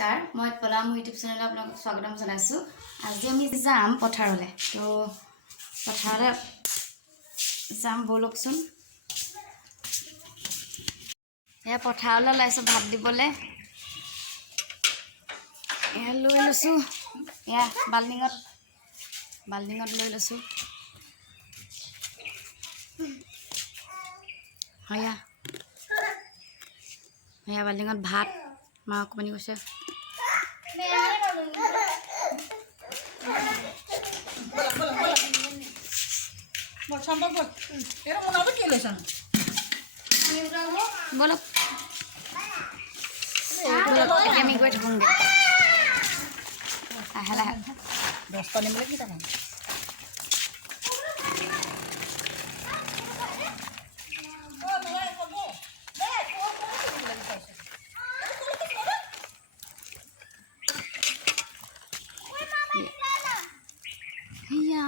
নমস্কাৰ মই পলাম ইউটিউব চেনেলত আপোনাক স্বাগতম জনাইছো। আজি আমি যাম পথাৰলে। তো পথাৰলে যাম বলকচোন। এ পথাৰলে লাইছো ভাত দিবলে। এ লৈ লৈছো। এয়া বাল্ডিঙত লৈ লৈছো। হয়া বাল্ডিঙত ভাত মা অকমানি কৈছে। বলক আমি গৈ থাকোঁগে লাহে লাহে।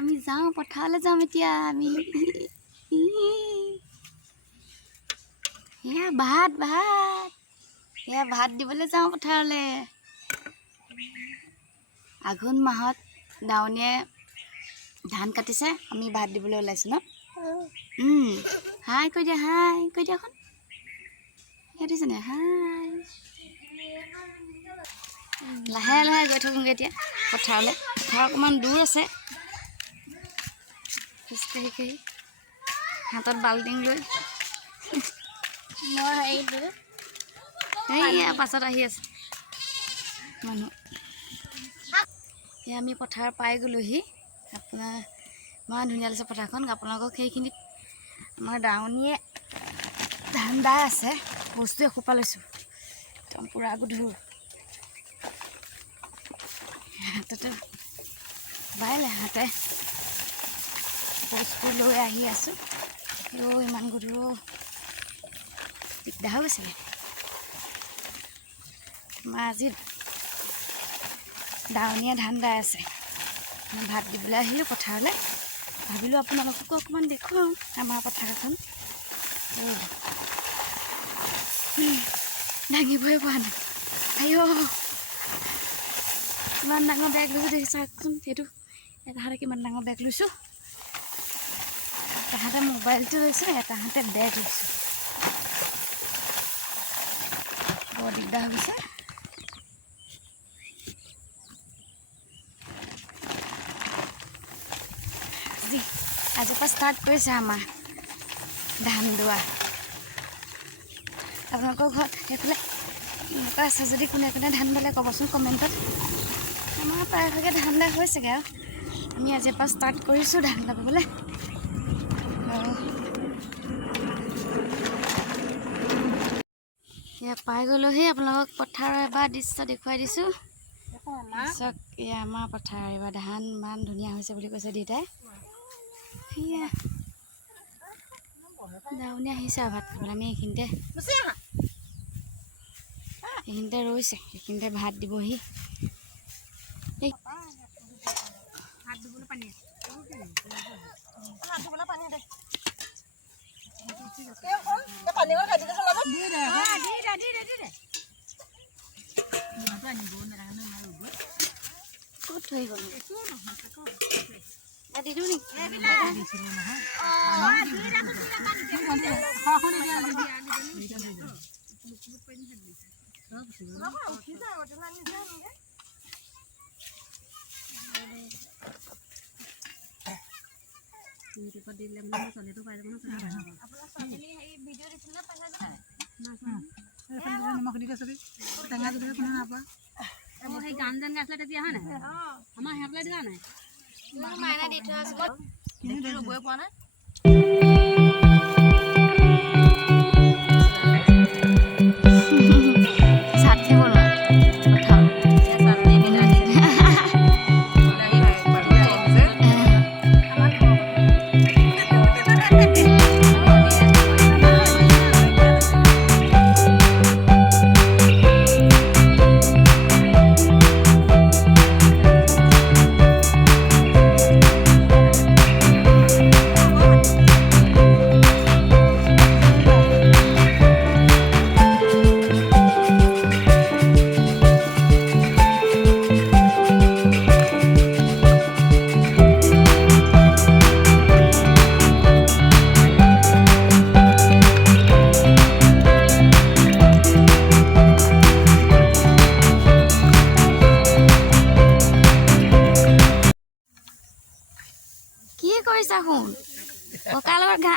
আমি যাওঁ পথাৰলৈ যাম এতিয়া। আমি ভাত দিবলৈ যাওঁ পথাৰলৈ। আঘোণ মাহত দাৱনীয়ে ধান কাটিছে, আমি ভাত দিবলৈ ওলাইছোঁ ন। হাই কৈ দিয়া, হাই কৈ দিয়া এখন দিছেনে। হাই লাহে লাহে গৈ থাকোঁগৈ এতিয়া পথাৰলৈ। পথাৰ অকণমান দূৰ আছে। খোজকাঢ়ি হাতত বাল্টিং লৈ পাছত আহি আছে মানুহ। এয়া আমি পথাৰ পাই গ'লোহি। আপোনাৰ ইমান ধুনীয়া লাগিছে পথাৰখন। আপোনালোকক সেইখিনিত আমাৰ দাৱনীয়ে ধান দাই আছে। বস্তু এসোপা লৈছোঁ, একদম পূৰা গধুৰ। হাততে হাতে বস্তু লৈ আহি আছোঁ। ইমান গধুৰ দিগদাৰ হৈ গৈছিলে। আমাৰ আজি দাৱনীয়ে ধান দাই আছে। মই ভাত দিবলৈ আহিলোঁ পথাৰলৈ। ভাবিলোঁ আপোনালোককো অকণমান দেখুৱাওঁ আমাৰ পথাৰখন। দাঙিবই পৰা নাই। কিমান ডাঙৰ বেগ লৈছোঁ দেখিছাচোন। সেইটো এটা হাতে কিমান ডাঙৰ বেগ লৈছোঁ। এটা হাতে মোবাইলটো লৈছোঁ, এটা হাতে বেগ লৈছোঁ। বৰ দিগদাৰ হৈছে। আজিৰ পৰা ষ্টাৰ্ট কৰিছে আমাৰ ধান দোৱা। আপোনালোকৰ ঘৰত সেইফালে এনেকুৱা আছে যদি কোনে কোনে ধান দালে ক'বচোন কমেণ্টত। আমাৰ প্ৰায়ভাগে ধান দা হৈছেগৈ আৰু আমি আজিৰ পৰা ষ্টাৰ্ট কৰিছোঁ ধান দাবলৈ। এয়া পাই গ'লোহি। আপোনালোকক পথাৰৰ এবাৰ দৃশ্য দেখুৱাই দিছোঁ। চাওক, এয়া আমাৰ পথাৰ। এইবাৰ ধান ইমান ধুনীয়া হৈছে বুলি কৈছে দেউতাই। সেয়া দাৱনী আহিছে আৰু ভাত খাবলৈ। আমি এইখিনিতে ৰৈছে, এইখিনিতে ভাত দিবহি। ক'ত থৈ গ'ল দিলোঁ নেকি? গান গান গাইছিলে তেতিয়া হয় নাই? আমাৰ সেইফালে দিয়া নাই। মাইনা দি থোৱা আছে গৈ পোৱা নাই।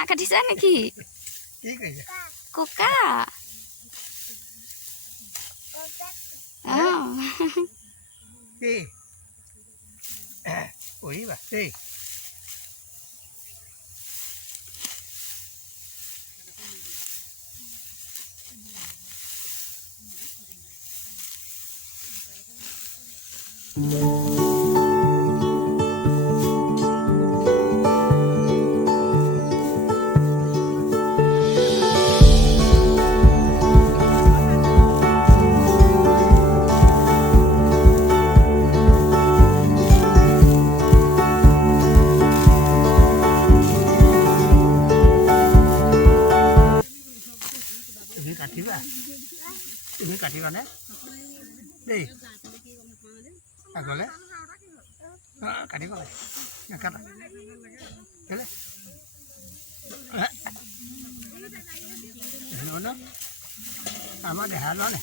কাটিছা নেকি ককা Oiva, sí. Ini katiba ne? Deh. Agole. Katiba. Ya kata. Kale. Ono. Ama de halo ne.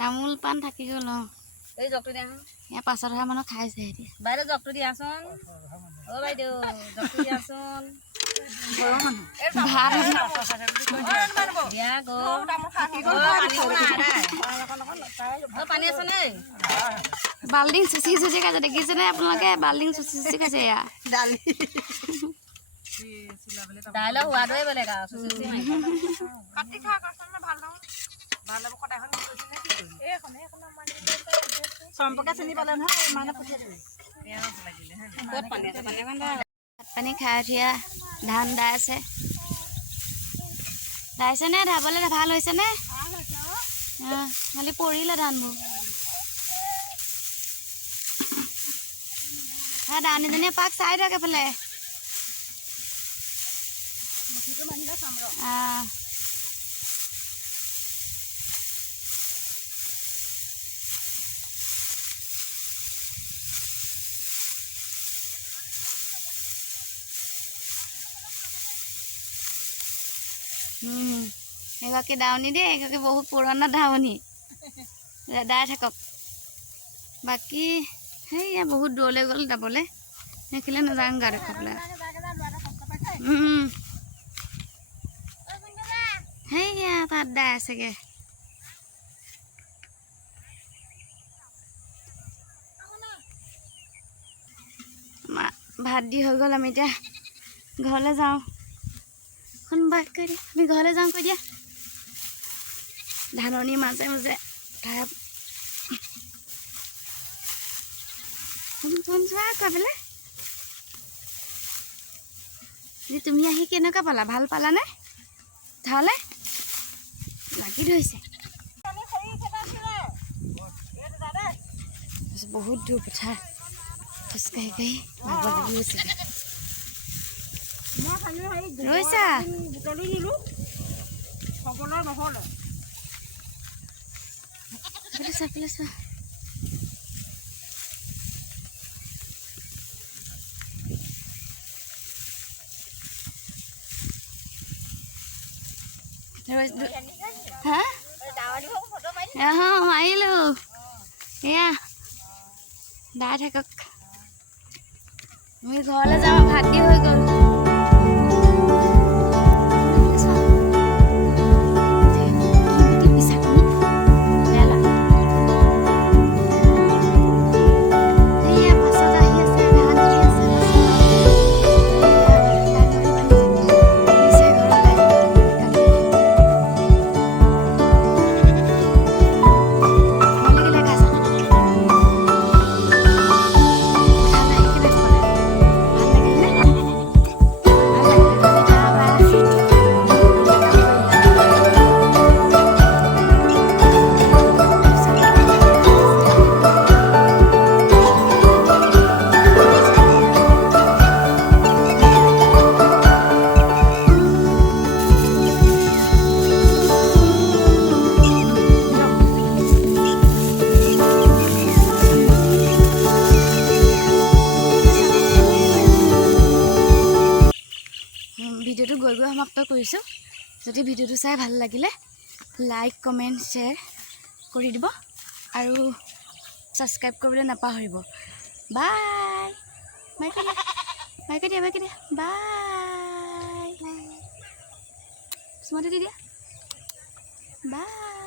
তামোল পাণ থাকি গ'ল এই জগটো দিয়া ইয়াৰ 5,000 মানৰ খাইছে এতিয়া বাইদেউ জগটো দিয়াচোন অ বাইদেউ জগটো দিয়াচোন ভাত দিয়া গো পানী আছে নে বাল্ডিং চুচি চুচি খাইছে দেখিছেনে আপোনালোকে বাল্ডিং চুচি চুচি খাইছে এয়া দাইলৰ সোৱাদই বেলেগ আৰু সম্পৰ্কে চিনি পালে নহয় মানে পঠিয়াই দিবি ক'ত পানী আছে পানী ভাত পানী খাই উঠিয়া ধান দাই আছে দাইছেনে ধাবলৈ ভাল হৈছেনে খালি পৰিলে ধানবোৰ দাৱনীজনীয়ে পাক চাই থাকে এফালে এগৰাকী দাৱনী দেই এগৰাকী বহুত পুৰণা দাৱনী দাই থাকক বাকী সেয়া বহুত দূৰলৈ গ'ল যাবলৈ দেখিলে নাযাওঁ গা দেখাবলৈ সেয়া তাত দাই আছেগৈ ভাত দি হৈ গ'ল আমি এতিয়া ঘৰলৈ যাওঁ কোনোবা কৈ দিয়া আমি ঘৰলৈ যাওঁ কৈ দিয়া ধাননি মাজে মাজে যোৱা কৈ পেলাই তুমি আহি কেনেকুৱা পালা ভাল পালানে তাহলে লাগি ধৰিছে বহুত দূৰ পথাৰ খোজকাঢ়ি কাঢ়ি ভাগৰ লাগি গৈছে ৰৈছা বুটলি দিলোঁ হ'বলৈ নহ'লে চাপেলে চোৱা মাৰিলো এয়া দাই থাকক আমি ঘৰলৈ যাওঁ ভাত দি হৈ গ'ল কৰিছোঁ। যদি ভিডিঅ'টো চাই ভাল লাগিলে লাইক কমেণ্ট শ্বেয়াৰ কৰি দিব আৰু ছাবস্ক্ৰাইব কৰিবলৈ নাপাহৰিব। বাই মাইকে দিয়া বাই চুমাতে দি দিয়া বাই।